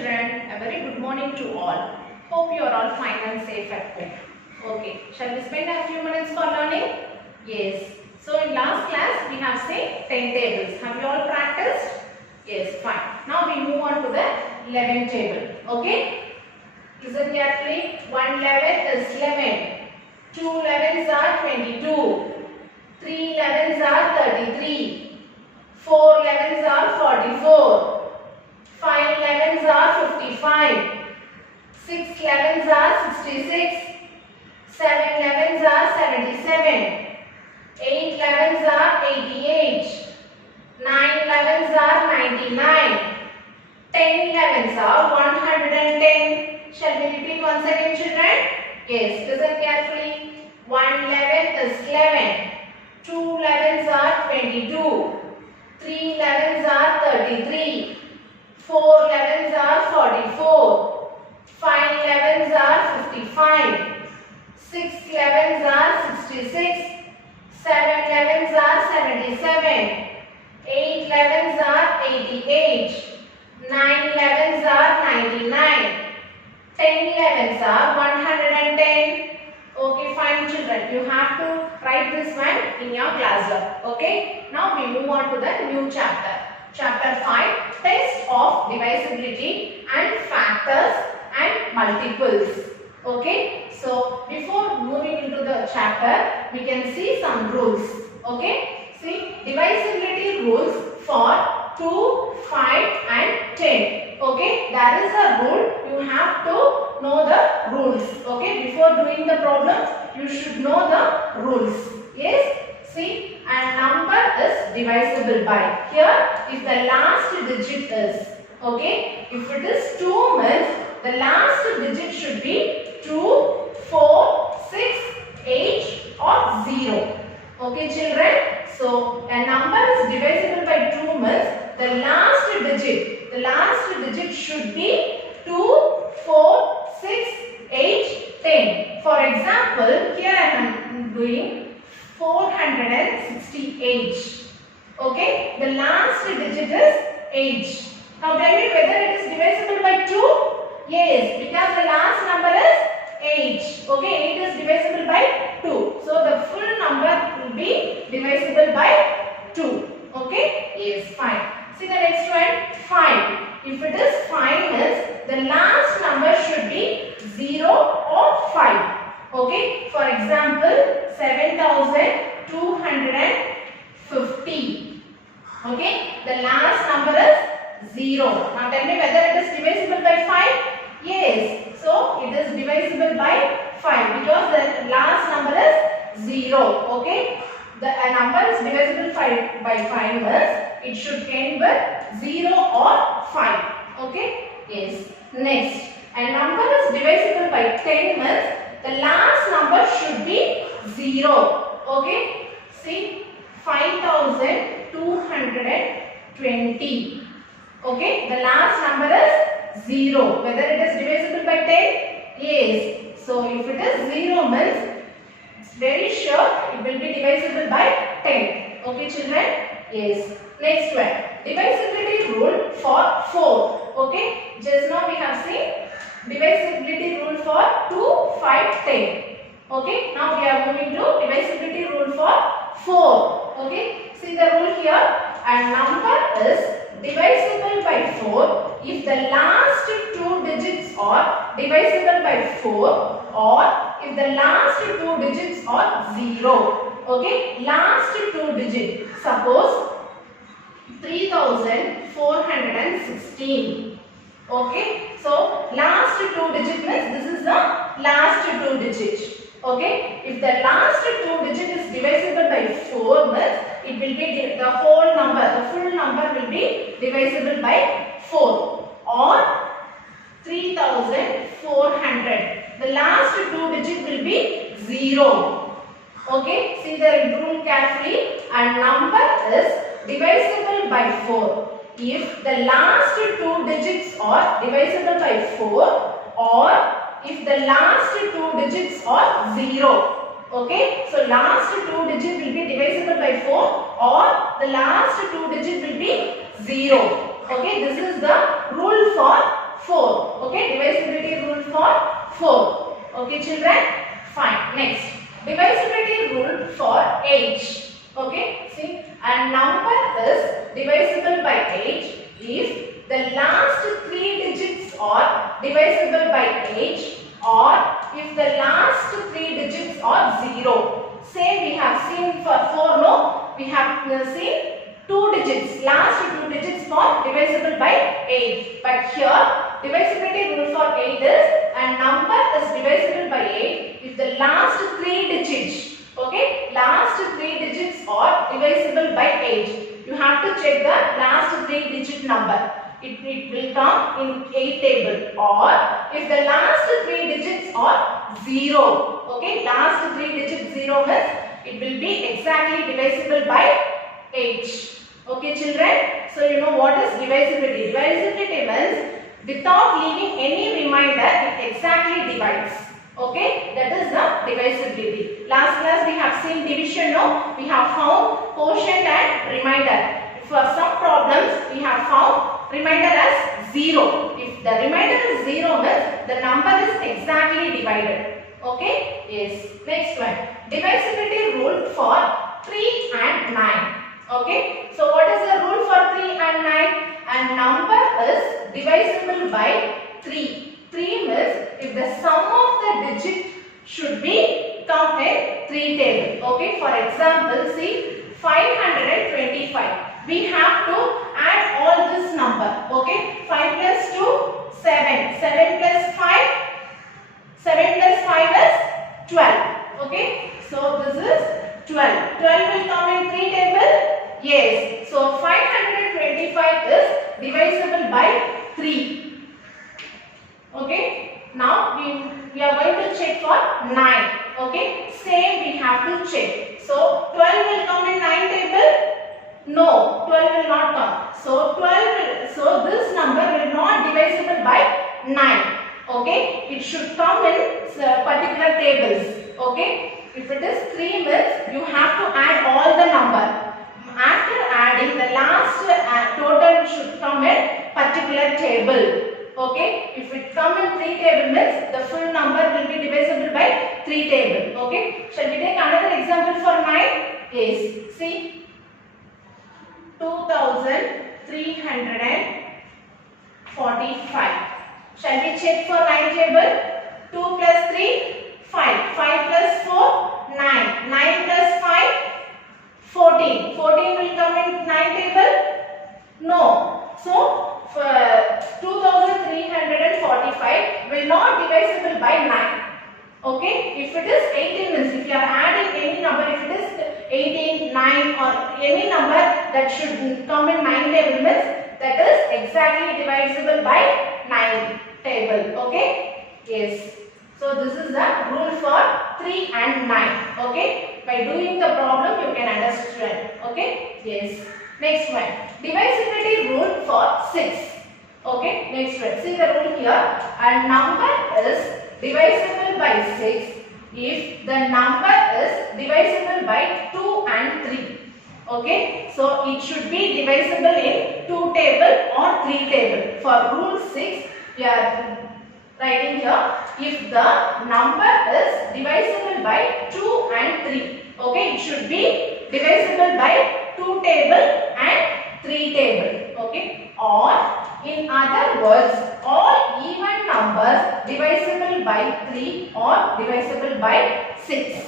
children, a very good morning to all. Hope you are all fine and safe at home. Okay, shall we spend a few minutes for learning? Yes. So in last class we have seen 10 tables. Have you all practiced? Yes, fine. Now we move on to the 11 table. Okay? Listen carefully. 1 11 is 11. 2 11s are 22. 3 11s are 33. 4 11s are 44. 5 11s are 55. 6 11s are 66. 7 11s are 77. 8 11s are 88. 9 11s are 99. 10 11s are 110. Shall we repeat once again, children? Yes, listen carefully. 1 11 is 11. 2 11s are 22. 3 11s are 33. 4 11s are 44. 5 11s are 55. 6 11s are 66. 7 11s are 77. 8 11s are 88. 9 11s are 99. 10 11s are 110. Okay, fine children. You have to write this one in your classwork. Okay. Now we move on to the new chapter. Chapter 5. Test of divisibility and factors and multiples. Okay. So before moving into the chapter, we can see some rules. Okay. See, divisibility rules for 2, 5 and 10. Okay, there is a rule. You have to know the rules. Okay, before doing the problems, you should know the rules. Yes, see, a number is divisible by. Here, if the last digit is, okay, if it is 2 means the last digit should be 2, 4, 6, 8 or 0. Okay, children. So, a number is divisible by 2 means the last digit should be 2, 4, 6, 8, 10. For example, here I am doing 468. Okay, the last digit is 8. Now tell me whether it is divisible by 2? Yes, because the last number is 8. Okay, 8 is divisible by 2. So the full number will be divisible by 2. Okay, yes, fine. See the next one, 5. If it is 5 means the last number should be 0 or 5. Okay, for example, 7250. Okay, the last number is 0. Now tell me whether it is divisible by 5? Yes, so it is divisible by 5 because the last number is 0. Okay, a number is divisible by 5 means it should end with 0 or 5. Okay, yes. Next, a number is divisible by 10 means the last number should be 0. Okay, see, 5220. Okay, the last number is 0. Whether it is divisible by 10? Yes. So, if it is 0 means it's very sure it will be divisible by 10. Okay, children? Yes. Next one. Divisibility rule for 4. Okay. Just now we have seen divisibility rule for 2, 5, 10. Okay. Now we are moving to divisibility rule for 4. Okay. See the rule here. A number is divisible by 4 if the last 2 digits are divisible by 4 or if the last 2 digits are 0. Okay, last 2 digits. Suppose 3416. Okay, so last 2 digit means this is the last 2 digit. Okay, if the last 2 digit is divisible by 4 means it will be the whole number, the full number will be divisible by 4 or 3400. The last 2 digit will be 0. Okay, see the rule carefully. A number is divisible by 4 if the last 2 digits are divisible by 4 or if the last 2 digits are 0. Okay, so last 2 digit will be divisible by 4 or the last 2 digit will be 0. Okay, this is the rule for 4. 4. Okay children? Fine. Next, divisibility rule for age. Okay, see, a number is divisible by 8 if the last 3 digits are divisible by 8 or if the last 3 digits are 0. Same we have seen for 4, no? We have seen 2 digits, last 2 digits for divisible by 8. But here, divisibility rule for 8 is a number is divisible by 8 if the last 3 digits, okay, last 3 digits are divisible by 8. You have to check the last 3 digit number. It will come in 8 table, or if the last 3 digits are 0, okay, last 3 digits 0 means it will be exactly divisible by 8. Okay children, so you know what is divisibility. Divisibility means without leaving any remainder, it exactly divides. Okay, that is the divisibility. Last class we have seen division, no? We have found quotient and remainder. For some problems, we have found remainder as 0. If the remainder is 0 means the number is exactly divided. Okay, yes. Next one, divisibility rule for 3 and 9. Okay, so what is the rule for 3 and 9? A number is divisible by 3. 3 means if the sum of the digit should be come in 3 table. Okay, for example, see 525. We have to add all this number. Okay, 5 plus 2, 7. 7 plus 5, 7 plus 5 is 12. Okay, so this is 12. 12 will come in 3 table. Yes, so 525 is divisible by 3. Okay, now we are going to check for 9. Okay, same we have to check. So 12 will come in 9 table. No, 12 will not come. So so this number will not divisible by 9. Okay, it should come in particular tables. Okay, if it is 3 means you have to add all the number. After adding, the last total should come in particular table. Okay, if it come in 3 table means the full number will be divisible by 3 table. Okay, shall we take another example for 9? Yes, see 2345. Shall we check for 9 table? 2 plus 3, 5. 5 plus 4, 9. 9 plus 5, 14. 14 will come in 9 table? No. So, 2345 will not divisible by 9. Okay? If it is 18 means, if you are adding any number, if it is 18, 9 or any number that should come in 9 table means, that is exactly divisible by 9 table. Okay? Yes. So, this is the rule for 3 and 9. Okay? By doing the problem, you can understand. Okay? Yes. Next one. Divisibility rule for 6. Okay? Next one. See the rule here. A number is divisible by 6 if the number is divisible by 2 and 3. Okay? So, it should be divisible in 2 table or 3 table. For rule 6, we are writing here, if the number is divisible by 2 and 3. Okay, it should be divisible by 2 table and 3 table. Okay, or in other words, all even numbers divisible by 3 or divisible by 6.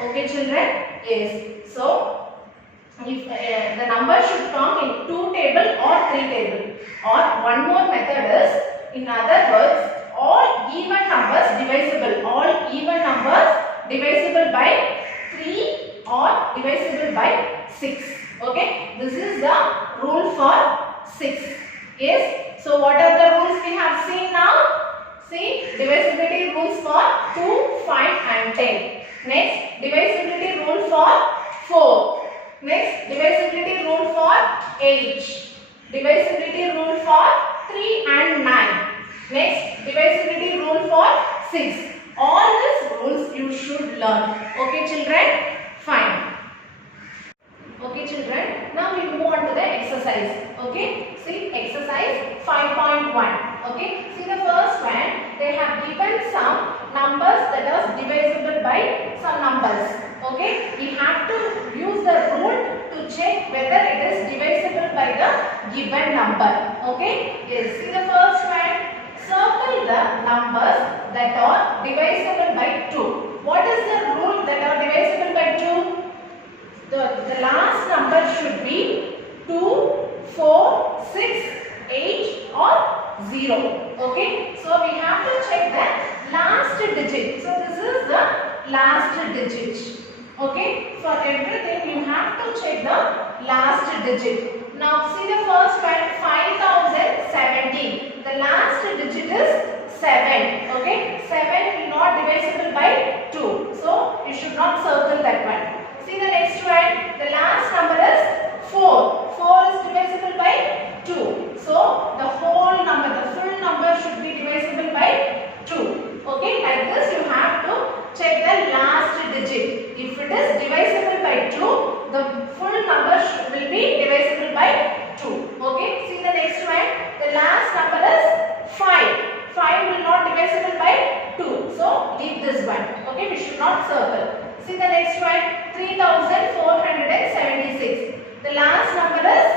Okay, children? Yes. So, if the number should come in 2 table or 3 table. Or one more method is, in other words, all even numbers divisible. All even numbers divisible by 3 or divisible by 6. Okay. This is the rule for 6. Yes. So, what are the rules we have seen now? See, divisibility rules for 2, 5 and 10. Next, divisibility rule for 4. Next, divisibility rule for 8. Divisibility rule for 3 and 9. Next, divisibility rule for 6. All these rules you should learn. Okay, children? Fine. Okay, children. Now we move on to the exercise. Okay. See, exercise 5.1. Okay. See the first one. They they have given some numbers that are divisible by some numbers. Okay, we have to use the rule to check whether it is divisible by the given number. Okay, yes. See the first one. Circle the numbers that are divisible by 2. What is the rule that are divisible by 2? The last number should be 2, 4, 6, 8 or 0. Okay, so we have to check the last digit. So this is the last digit. Okay, for everything you have to check the last digit. Now see the first one, 5017. The last digit is 7. Okay, 7 will not divisible by 2. So you should not circle that one. See the next one, the last number is 4. 4 is divisible by 2. So the whole number, the full number should be divisible by 2. Okay, like this you have to check the last digit. If it is divisible by 2, the full number will be divisible by 2. Okay, see the next one, the last number is 5. 5 will not divisible by 2. So leave this one. Okay, we should not circle. See the next one, 3476. The last number is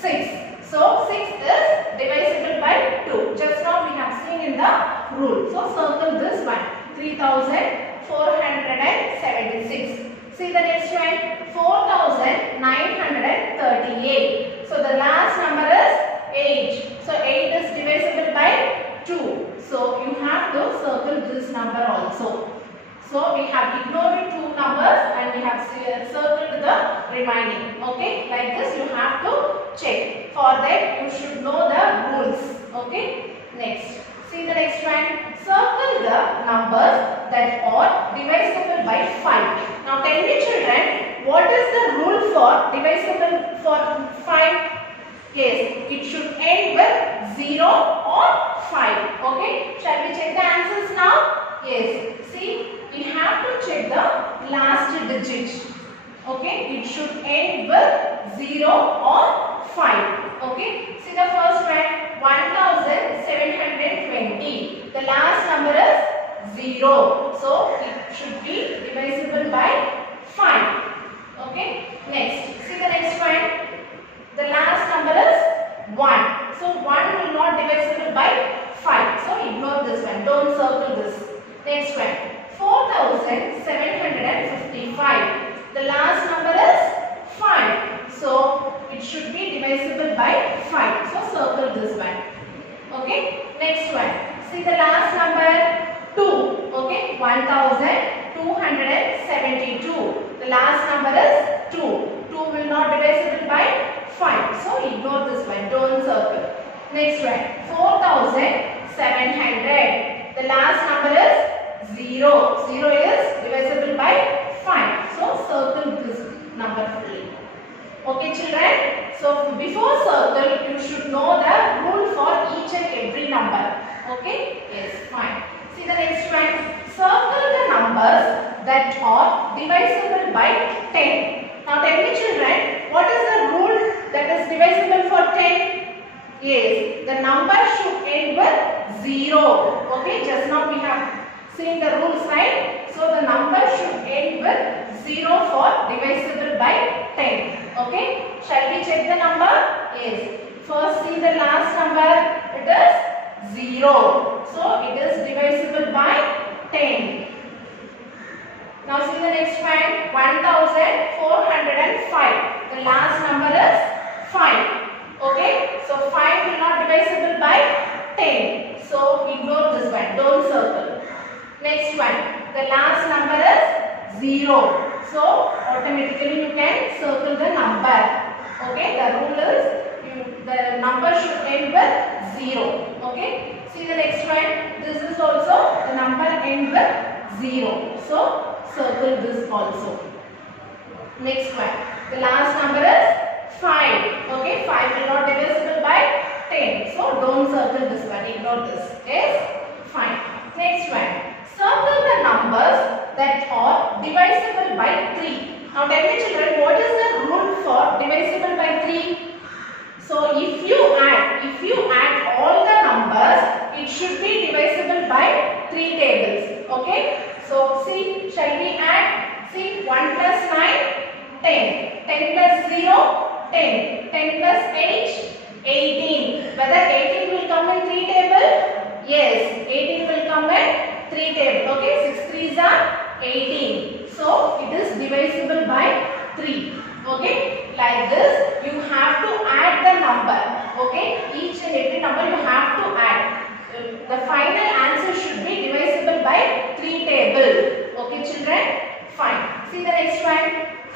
6. So 6 is divisible by 2. Just now we have seen in the rule. So circle this one, 3476. See the next one, 4938. So the last number is 8. So 8 is divisible by 2. So you have to circle this number also. So we have ignored 2 numbers and we have circled the remaining. Okay, like this you have to check. For that you should know the rules. Okay, next. See the next one. Circle the numbers that are divisible by 5. Now tell me children, what is the rule for divisible for 5? Yes, it should end with 0 or 5. Okay, shall we check the answers now? Yes, see, we have to check the last digit. Okay, it should end with 0 or 5. Okay, see the first one, 1720. The last number is 0. So it should be divisible by 5. Okay, next, see the next one. The last number is 1. So 1 will not divisible by 5. So ignore this one. Don't circle this. Next one. 4755. The last number is 5. So it should be divisible by 5. So circle this one. Okay. Next one. See the last number 2. Okay. 1272. The last number is 2. 2 will not divisible by 5. So ignore this one. Don't circle. Next one. 4700. The last number is 0. 0 is divisible by 5. So circle this number fully. Okay children. So before circle you should know the rule for each and every number. Okay. Yes. Fine. See the next one. Circle the numbers that are divisible by 10. Now tell me children, what is the rule that is divisible for 10? Yes, the number should end with 0. Okay, just now we have seen the rules, right? So the number should end with 0 for divisible by 10. Okay, shall we check the number? Yes. First see the last number, it is 0. So it is divisible by 10. Now see the next one, 1405. The last number is 5. Okay, so 5 will not divisible by 10. So ignore this one, don't circle. Next one, the last number is 0. So automatically you can circle the number. Okay, the rule is the number should end with 0. Okay, see the next one, this is also the number end with 0. So circle this also. Next one, the last number is 5. Okay, 5 will not divisible by 10. So don't circle this one, ignore this. Yes, fine. Next one, circle the numbers that are divisible by 3. Now tell me children, what is the rule for divisible by 3? So if you add all the numbers, it should be divisible by 3 tables. Okay. So see, shall we add? See, 1 plus 9, 10. 10 plus 0, 10. 10 plus 8, 18. Whether 18 will come in 3 table? Yes, 18 will come in 3 table. Okay, 6 3s are 18. So it is divisible by 3. Okay, like this you have to add the number. Okay, each and every number you have to add. The final answer should be divisible by 3 table. Okay children, fine. See the next one.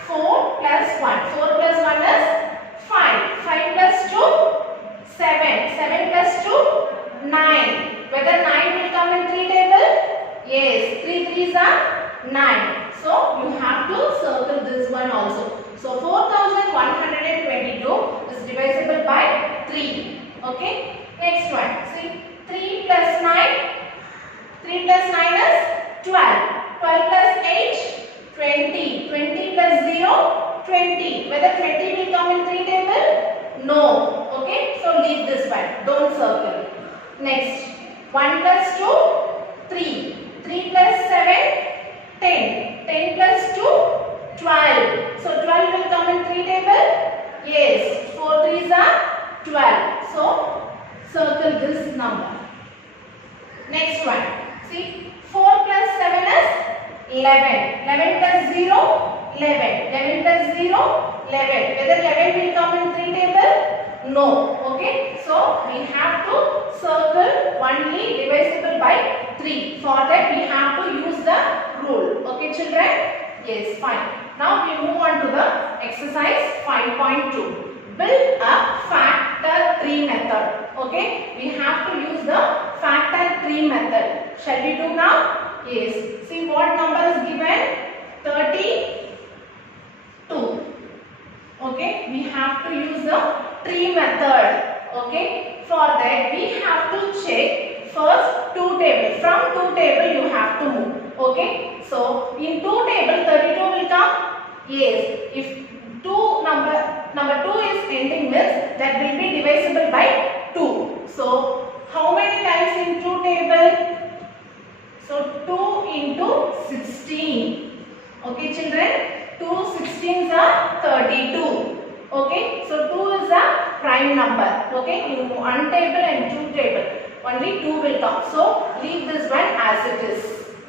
4 plus 1. 4 plus 1 is 5. 5 plus 2, 7. 7 plus 2, 9. Whether 9 will come in 3 table? Yes, 3 3s are 9. So you have to circle this one also. So 4122 is divisible by 3. Okay. Next one. See, 3 plus 9. 3 plus 9 is 12. 12 plus 8, 20. 20 plus 0, 20. Whether 20 will come in 3 table? No. Okay. So leave this one. Don't circle. Next. 1 plus 2, 3. 3 plus 7, 10. 10 plus 2, 12. So 12 will come in 3 table? Yes. 4 3s are 12. So circle this number. Next one. See, 4 plus 7 is 11. 11 plus 0, 11. 11 plus 0, 11. Whether 11 will come in 3 table? No. Okay. So we have to circle only divisible by 3. For that we have to use the rule. Okay children? Yes, fine. Now we move on to the exercise 5.2. Build a factor tree method. Okay, we have to use the factor tree method. Shall we do now? Yes. See what number is given? 32. Okay, we have to use the tree method. Okay, for that we have to check first 2 table. From 2 table you have to move. Okay, so in 2 table 32 will come. Yes, if number 2 is ending means that will be divisible by 2. So how many times in 2 table? So 2 into 16. Okay children, 2 16s are 32. Okay, so 2 is a prime number. Okay, in 1 table and 2 table only 2 will come. So leave this one as it is.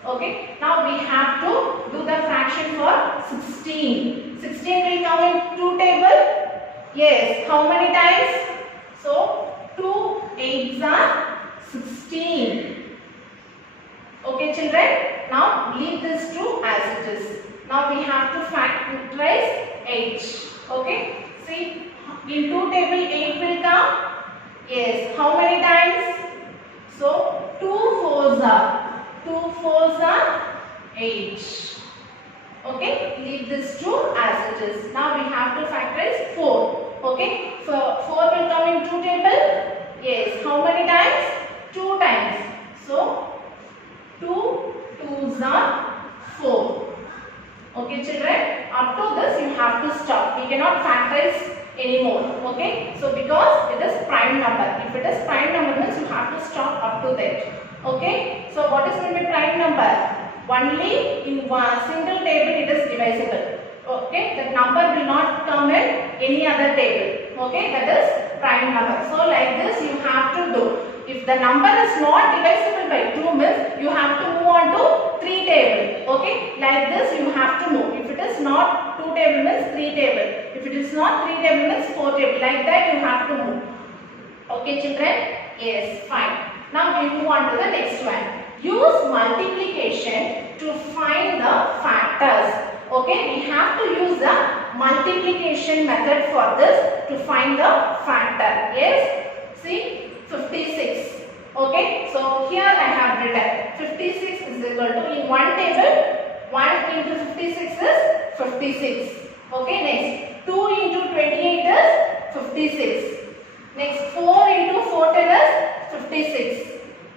Okay, now we have to do the fraction for 16. 16 will come in 2 table. Yes, how many times? So 2 8s are 16. Okay children, now leave this 2 as it is. Now we have to factorize 8. Okay, see in 2 table 8 will come. Yes, how many times? So 2 4s are 8. Okay, leave this 2 as it is. Now we have to factorize 4. Okay, so 4 will come in 2 table. Yes, how many times? 2 times. So 2 2s are 4. Okay children, up to this you have to stop. We cannot factorize anymore. Okay, so because it is prime number. If it is prime number means you have to stop up to that. Okay, so what is going to be prime number? Only in one single table it is divisible. Okay, the number will not come in any other table. Okay, that is prime number. So like this you have to do. If the number is not divisible by 2 means you have to move on to 3 table. Okay, like this you have to move. If it is not 2 table means 3 table. If it is not 3 table means 4 table. Like that you have to move. Okay children? Yes, fine. Now we move on to the next one. Use multiplication to find the factors. Okay, we have to use the multiplication method for this to find the factor. Yes, see 56. Okay, so here I have written 56 is equal to, in one table 1 into 56 is 56. Okay, next 2 into 28 is 56. Next 4 into 14 is 56.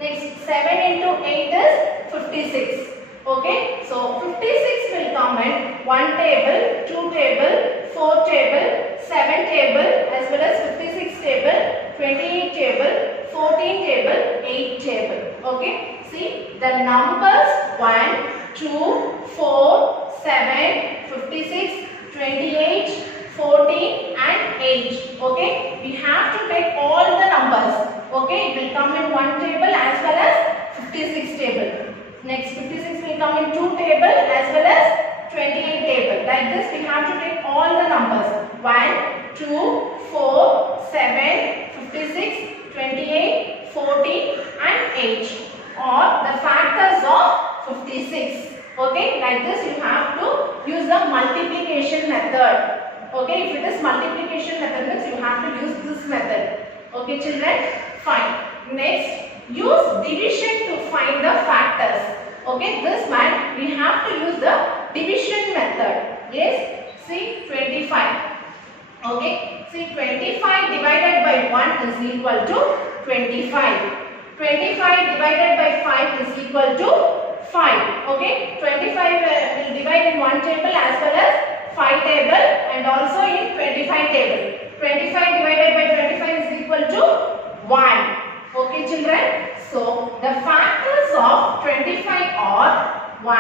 Next 7 into 8 is 56. Okay, so 56 will come in 1 table, 2 table, 4 table, 7 table as well as 56 table, 28 table, 14 table, 8 table. Okay, See the numbers 1, 2, 4, 7, 56, 28, 14 and 8. Okay, we have to take all the numbers. Okay, it will come in one table as well as 56 table. Next 56 will come in two table as well as 28 table. Like this we have to take all the numbers 1, 2, 4, 7, 56, 28, 14 and 8 or the factors of 56. Okay, like this you have to use the multiplication method. Okay, if it is multiplication method means you have to use this method. Okay children, fine. Next, use division to find the factors. Okay, this one we have to use the division method. Yes, see 25. Okay, see 25 divided by 1 is equal to 25. 25 divided by 5 is equal to 5. Okay, 25 will divide in one table as well as 5 table and also in 25 table. 25 divided by 25 is equal to 1. Okay children, so the factors of 25 are 1,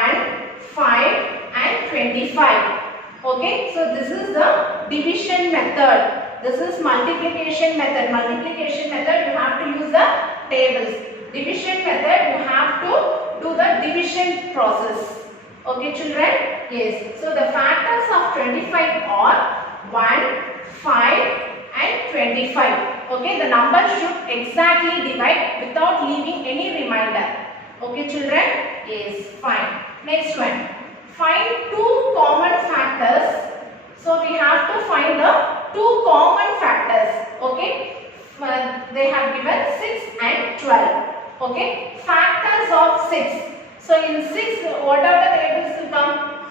5 and 25. Okay, so this is the division method. This is multiplication method. Multiplication method you have to use the tables. Division method you have to do the division process. Okay children, yes. So the factors of 25 are 1, 5 and 25. Okay, the number should exactly divide without leaving any remainder. Okay children, yes, fine. Next one, find two common factors. So we have to find the two common factors. Okay, they have given 6 and 12. Okay, factors of 6. So in 6, what are the tables will come?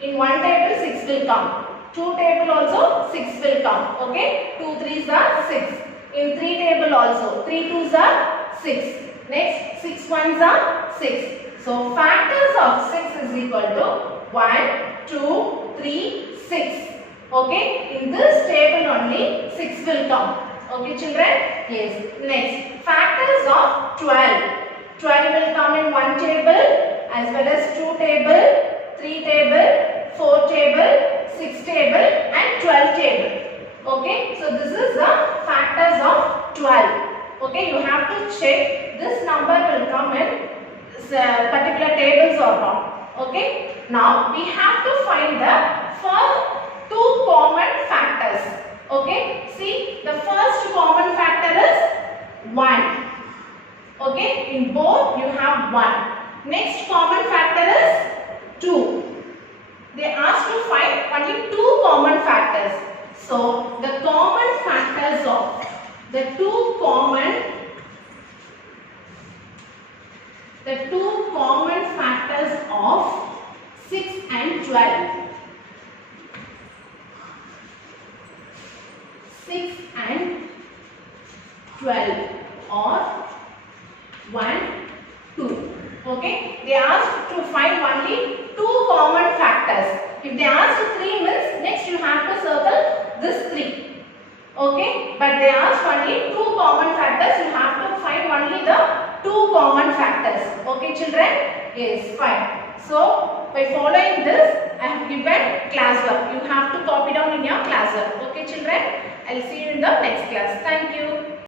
In one table 6 will come. Two table also 6 will come. Okay, 2 3s are 6. In 3 table also 3 2s are 6. Next 6 1s are 6. So factors of 6 is equal to 1, 2, 3, 6. Okay, in this table only 6 will come. Okay children, yes. Next factors of 12. 12 will come in one table as well as 2 table, 3 table, 4 table, 6 table and 12 table. Okay, so this is the factors of 12. Okay, you have to check this number will come in particular tables or not. Okay, now we have to find the two common factors. Okay, see the first common factor is 1. Okay, in both you have 1. Next common factor is 2. They asked to find only two common factors. So the common factors of the two common factors of 6 and 12. 6 and 12 or 1, 2. Okay, they asked to find only two common factors. If they asked 3 means next you have to circle this 3. Okay, but they asked only two common factors. You have to find only the two common factors. Okay children, yes, fine. So by following this I have given classwork. You have to copy down in your classwork. Okay children, I will see you in the next class. Thank you.